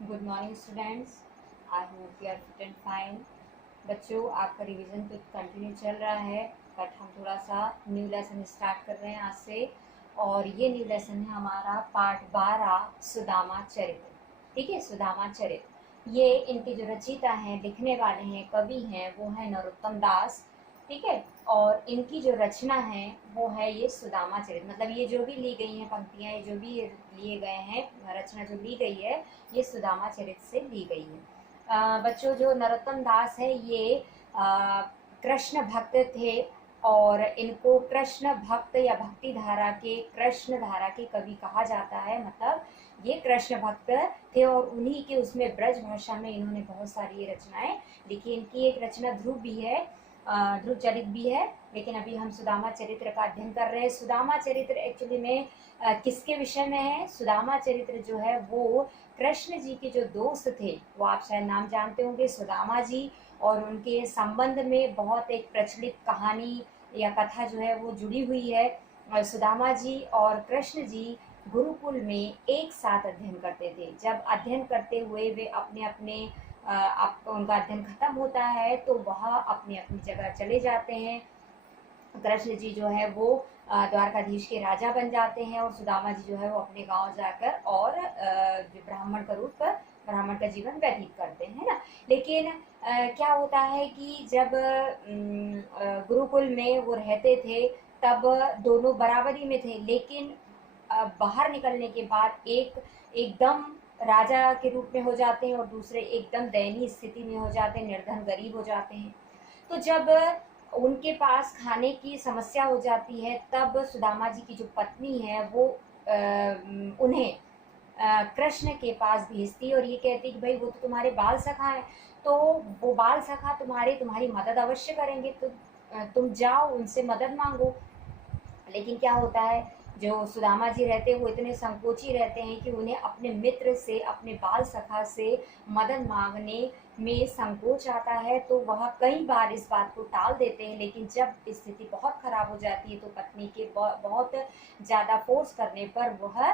Good morning students. I hope you are fit and fine. बच्चों, आपका revision तो continue चल रहा है, बट हम थोड़ा सा न्यू लेसन स्टार्ट कर रहे हैं आज से। और ये न्यू लेसन है हमारा पार्ट 12, सुदामा चरित्र। ठीक है, सुदामा चरित्र। ये इनके जो रचयिता हैं, लिखने वाले हैं, कवि हैं, वो है नरोत्तम दास। ठीक है। और इनकी जो रचना है वो है ये सुदामा चरित्र। मतलब ये जो भी ली गई हैं पंक्तियाँ, ये जो भी लिए गए हैं, रचना जो ली गई है, ये सुदामा चरित्र से ली गई है। बच्चों, जो नरोत्तम दास है ये कृष्ण भक्त थे, और इनको कृष्ण भक्त या भक्ति धारा के, कृष्ण धारा के कवि कहा जाता है। मतलब ये कृष्ण भक्त थे और उन्हीं के उसमें ब्रज भाषा में इन्होंने बहुत सारी रचनाएं लिखी। इनकी एक रचना ध्रुव भी है, ध्रुव चरित भी है, लेकिन अभी हम सुदामा चरित्र का अध्ययन कर रहे हैं। सुदामा चरित्र एक्चुअली में किसके विषय में है? सुदामा चरित्र जो है वो कृष्ण जी के जो दोस्त थे, वो आप शायद नाम जानते होंगे, सुदामा जी। और उनके संबंध में बहुत एक प्रचलित कहानी या कथा जो है वो जुड़ी हुई है। और सुदामा जी और कृष्ण जी गुरुकुल में एक साथ अध्ययन करते थे। जब अध्ययन करते हुए वे अपने अपने आप उनका अध्ययन खत्म होता है तो वह अपनी अपनी जगह चले जाते हैं। कृष्ण जी जो है वो द्वारकाधीश के राजा बन जाते हैं, और सुदामा जी जो है वो अपने गांव जाकर और जो ब्राह्मण का रूप, ब्राह्मण का जीवन व्यतीत करते हैं ना। लेकिन क्या होता है कि जब गुरुकुल में वो रहते थे तब दोनों बराबरी में थे, लेकिन बाहर निकलने के बाद एक एकदम राजा के रूप में हो जाते हैं और दूसरे एकदम दयनीय स्थिति में हो जाते हैं, निर्धन गरीब हो जाते हैं। तो जब उनके पास खाने की समस्या हो जाती है तब सुदामा जी की जो पत्नी है वो उन्हें कृष्ण के पास भेजती है और ये कहती कि भाई वो तो तुम्हारे बाल सखा है, तो वो बाल सखा तुम्हारी मदद अवश्य करेंगे, तो तुम जाओ उनसे मदद मांगो। लेकिन क्या होता है, जो सुदामा जी रहते हैं वो इतने संकोची रहते हैं कि उन्हें अपने मित्र से, अपने बाल सखा से मदद मांगने में संकोच आता है, तो वह कई बार इस बात को टाल देते हैं। लेकिन जब स्थिति बहुत खराब हो जाती है तो पत्नी के बहुत ज़्यादा फोर्स करने पर वह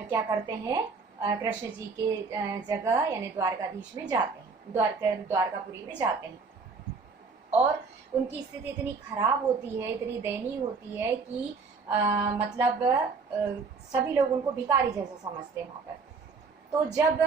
क्या करते हैं, कृष्ण जी के जगह यानी द्वारकाधीश में जाते हैं, द्वारकापुरी में जाते हैं। और उनकी स्थिति इतनी खराब होती है, इतनी दयनीय होती है कि मतलब सभी लोग उनको भिखारी जैसा समझते हैं वहाँ पर। तो जब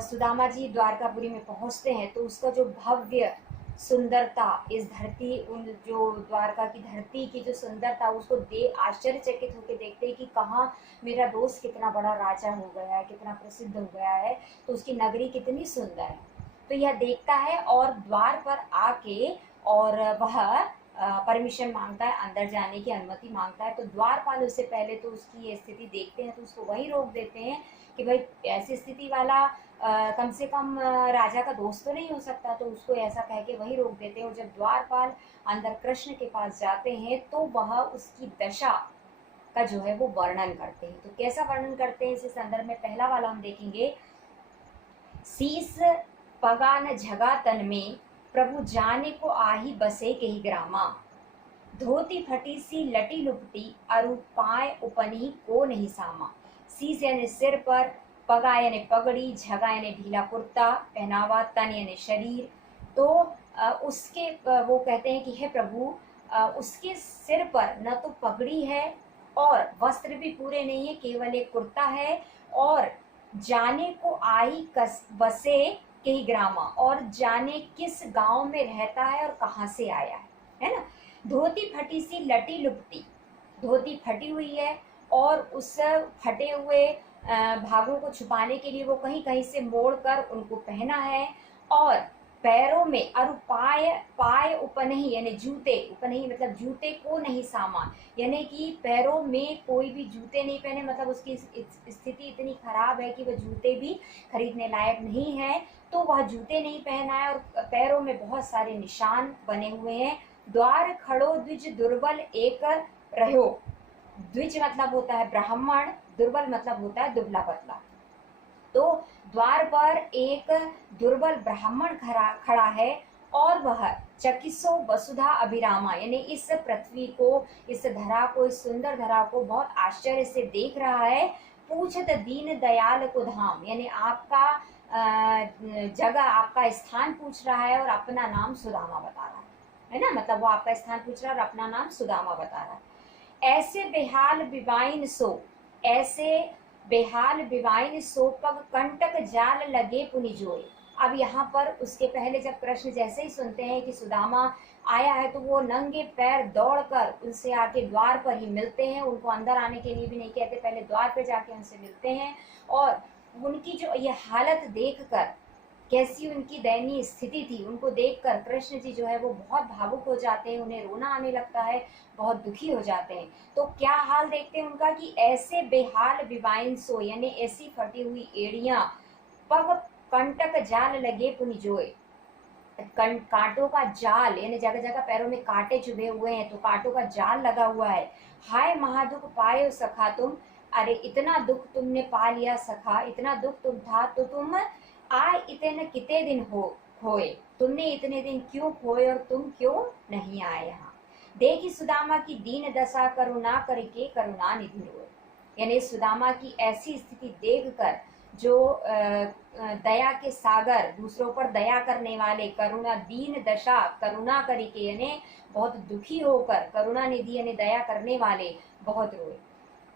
सुदामा जी द्वारकापुरी में पहुँचते हैं तो उसका जो भव्य सुंदरता, इस धरती, उन जो द्वारका की धरती की जो सुंदरता, उसको आश्चर्यचकित होकर देखते हैं कि कहाँ मेरा दोस्त कितना बड़ा राजा हो गया है, कितना प्रसिद्ध हो गया है, तो उसकी नगरी कितनी सुंदर है। तो यह देखता है और द्वार पर आके और वह परमिशन मांगता है, अंदर जाने की अनुमति मांगता है। तो द्वारपाल उससे पहले तो उसकी ये स्थिति देखते हैं तो उसको वहीं रोक देते हैं कि भाई ऐसी स्थिति वाला कम से कम राजा का दोस्त तो नहीं हो सकता, तो उसको ऐसा कह के वहीं रोक देते हैं। और जब द्वारपाल अंदर कृष्ण के पास जाते हैं तो वह उसकी दशा का जो है वो वर्णन करते हैं। तो कैसा वर्णन करते हैं, इस संदर्भ में पहला वाला हम देखेंगे। शीस पगा न झगा तन में, प्रभु जाने को आही बसे के ही ग्रामा। धोती फटी सी लटी लुपटी, अरु पाए उपनी को नहीं सामा। शीस यानी सिर पर, पगा यानी पगड़ी, झगा यानी ढीला कुर्ता पहनावा, तन यानी शरीर। तो उसके वो कहते हैं कि हे प्रभु, उसके सिर पर न तो पगड़ी है और वस्त्र भी पूरे नहीं है, केवल एक कुर्ता है। और जाने को आई कस बसे के ही ग्रामा, और जाने किस गांव में रहता है और कहाँ से आया है ना। धोती फटी सी लटी लुपटी, धोती फटी हुई है और उस फटे हुए भागों को छुपाने के लिए वो कहीं कहीं से मोड़कर उनको पहना है। और पैरों में अरु पाय, पाय उपनही यानी जूते, उपनही मतलब जूते को नहीं सामा, यानी कि पैरों में कोई भी जूते नहीं पहने। मतलब उसकी स्थिति इतनी खराब है कि वह जूते भी खरीदने लायक नहीं है, तो वह जूते नहीं पहना है और पैरों में बहुत सारे निशान बने हुए हैं। द्वार खड़ो द्विज दुर्बल एक रहो। द्विज मतलब होता है ब्राह्मण, दुर्बल मतलब होता है दुबला पतला। तो द्वार पर एक दुर्बल ब्राह्मण खड़ा है और वह चकिसो वसुधा अभिरामा यानी इस पृथ्वी को, इस धरा को, इस सुंदर धरा को बहुत आश्चर्य से देख रहा है। पूछत दीन दयाल को धाम, यानी आपका जगह, आपका स्थान पूछ रहा है और अपना नाम सुदामा बता रहा है ना, मतलब वो आपका स्थान पूछ रहा है और अपना नाम सुदामा बता रहा है। ऐसे बेहाल बिबाइन सो, ऐसे बेहाल बिबाइन सो पग कंटक जाल लगे पुनि जोए। अब यहाँ पर उसके पहले जब कृष्ण जैसे ही सुनते हैं कि सुदामा आया है तो वो नंगे पैर दौड़कर उनसे आके द्वार पर ही मिलते हैं, उनको अंदर आने के लिए भी नहीं कहते, पहले द्वार पर जाके उनसे मिलते हैं। और उनकी जो ये हालत देखकर, कैसी उनकी दयनीय स्थिति थी, उनको देखकर कृष्ण जी जो है वो बहुत भावुक हो जाते हैं, उन्हें रोना आने लगता है, बहुत दुखी हो जाते हैं। तो क्या हाल देखते हैं उनका कि ऐसे बेहाल बिबाइन सो, यानी ऐसी फटी हुई एड़ियां, पग कंटक जाल लगे पुनि जोए, कांटों का जाल, यानी जगह जगह पैरों में कांटे चुभे हुए हैं तो कांटों का जाल लगा हुआ है। हाय महादुख पायो सखा तुम, अरे इतना दुख तुमने पा लिया सखा, इतना दुख तुम था तो तुम आए इतने कितने दिन हो खोए, तुमने इतने दिन क्यों खोए और तुम क्यों नहीं आए यहाँ। देखी सुदामा की दीन दशा, करुणा करके करुणा निधि रोए, यानी सुदामा की ऐसी स्थिति देखकर जो दया के सागर, दूसरों पर दया करने वाले, करुणा दीन दशा, करुणा करके यानी बहुत दुखी होकर, करुणा निधि यानी दया करने वाले बहुत रोए।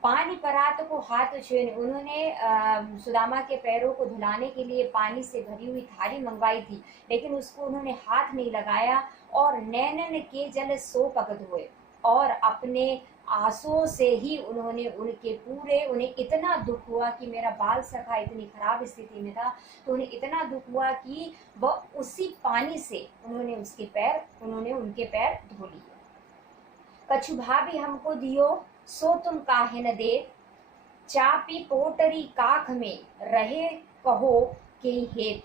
पानी परात को हाथ छुए, उन्होंने सुदामा के पैरों को धुलाने के लिए पानी से भरी हुई थाली मंगवाई थी, लेकिन उसको उन्होंने हाथ नहीं लगाया। और नैनन के जल सो पकड़ हुए, और अपने आंसुओं से ही उन्होंने उनके पूरे, उन्हें इतना दुख हुआ कि मेरा बाल सखा इतनी खराब स्थिति में था, तो उन्हें इतना दुख हुआ कि वह उसी पानी से उन्होंने उनके पैर धो लिए। कछु भाभी हमको दियो सो तुम काहे न दे, चापी पोटरी काख में रहे कहो के हेत।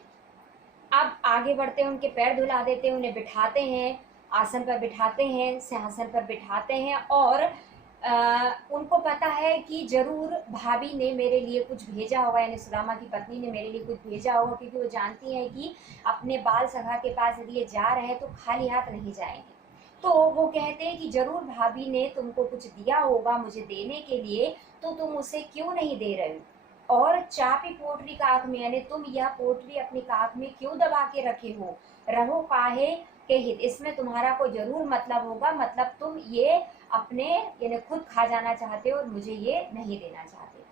अब आगे बढ़ते हैं, उनके पैर धुला देते हैं, उन्हें बिठाते हैं, आसन पर बिठाते हैं, सिंहासन पर बिठाते हैं, और उनको पता है कि जरूर भाभी ने मेरे लिए कुछ भेजा होगा, यानी सुदामा की पत्नी ने मेरे लिए कुछ भेजा होगा, क्योंकि वो जानती है कि अपने बाल सखा के पास यदि ये जा रहे हैं तो खाली हाथ नहीं जाएंगे। तो वो कहते हैं कि जरूर भाभी ने तुमको कुछ दिया होगा मुझे देने के लिए, तो तुम उसे क्यों नहीं दे रहे हो। और चापी पोटरी काख में, यानी तुम यह पोटरी अपनी काख में क्यों दबा के रखे हो, रहो काहे के हित, इसमें तुम्हारा कोई जरूर मतलब होगा, मतलब तुम ये अपने यानी खुद खा जाना चाहते हो और मुझे ये नहीं देना चाहते।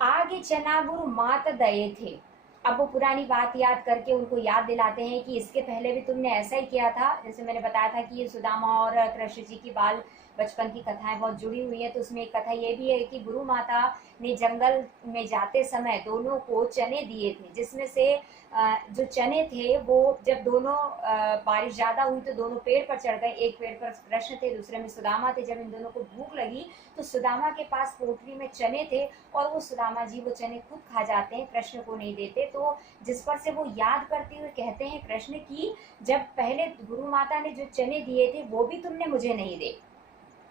आगे चना गुरु मात दये थे, अब वो पुरानी बात याद करके उनको याद दिलाते हैं कि इसके पहले भी तुमने ऐसा ही किया था। जैसे मैंने बताया था कि ये सुदामा और कृष्ण जी की बाल बचपन की कथाएं बहुत जुड़ी हुई है, तो उसमें एक कथा ये भी है कि गुरु माता ने जंगल में जाते समय दोनों को चने दिए थे, जिसमें से जो चने थे वो जब दोनों बारिश ज्यादा हुई तो दोनों पेड़ पर चढ़ गए, एक पेड़ पर कृष्ण थे, दूसरे में सुदामा थे। जब इन दोनों को भूख लगी तो सुदामा के पास पोटली में चने थे और वो सुदामा जी वो चने खुद खा जाते हैं, कृष्ण को नहीं देते। तो जिस पर से वो याद करते हुए कहते हैं कृष्ण की, जब पहले गुरु माता ने जो चने दिए थे वो भी तुमने मुझे नहीं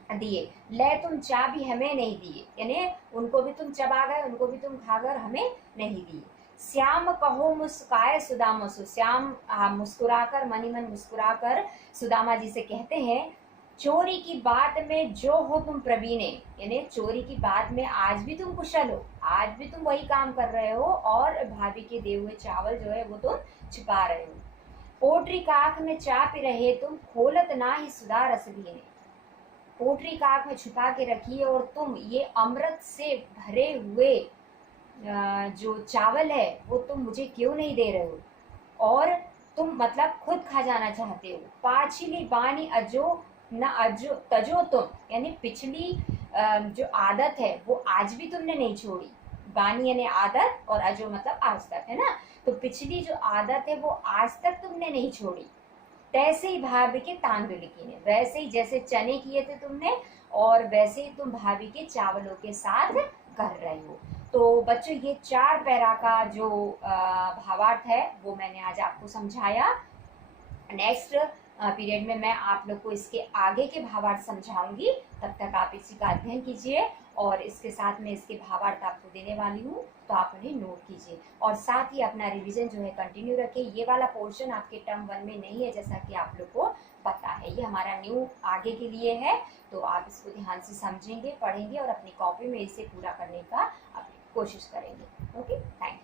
दिए, ले तुम चा भी हमें नहीं दिए, यानी उनको भी तुम चबा गए, उनको भी तुम खा गए, हमें नहीं दिए। श्याम कहो मुस्काए सुदामा सो, श्याम मुस्कुराकर, मनी मन मुस्कुराकर सुदामा जी से कहते हैं, चोरी की बात में जो हो तुम प्रवीणे, यानी चोरी की बात में आज भी तुम कुशल हो, आज भी तुम वही काम कर रहे हो और भाभी के दिए हुए चावल जो है वो तुम छिपा रहे हो। पोटरी काख में चा पी रहे तुम, खोलत ना ही सुधा रस भीने, पोटरी काख में छुपा के रखी है और तुम ये अमृत से भरे हुए जो चावल है वो तुम मुझे क्यों नहीं दे रहे हो, और तुम मतलब खुद खा जाना चाहते हो। पाछली बानी अजो न अजो तजो तुम, यानी पिछली जो आदत है वो आज भी तुमने नहीं छोड़ी, बानी यानी आदत और अजो मतलब आज तक, है ना, तो पिछली जो आदत है वो आज तक तुमने नहीं छोड़ी। तैसे ही भाभी के तांदुल कीने, वैसे ही जैसे चने किए थे तुमने और वैसे ही तुम भाभी के चावलों के साथ कर रहे हो। तो बच्चों ये 4 पैरा का जो भावार्थ है वो मैंने आज आपको समझाया। नेक्स्ट पीरियड में मैं आप लोग को इसके आगे के भावार्थ समझाऊंगी, तब तक आप इसी का अध्ययन कीजिए और इसके साथ में इसके भावार्थ आपको देने वाली हूँ, तो आप उन्हें नोट कीजिए और साथ ही अपना रिवीजन जो है कंटिन्यू रखिए। ये वाला पोर्शन आपके टर्म 1 में नहीं है, जैसा कि आप लोग को पता है, ये हमारा न्यू आगे के लिए है, तो आप इसको ध्यान से समझेंगे, पढ़ेंगे और अपनी कॉपी में इसे पूरा करने का कोशिश करेंगे। Okay, thank you.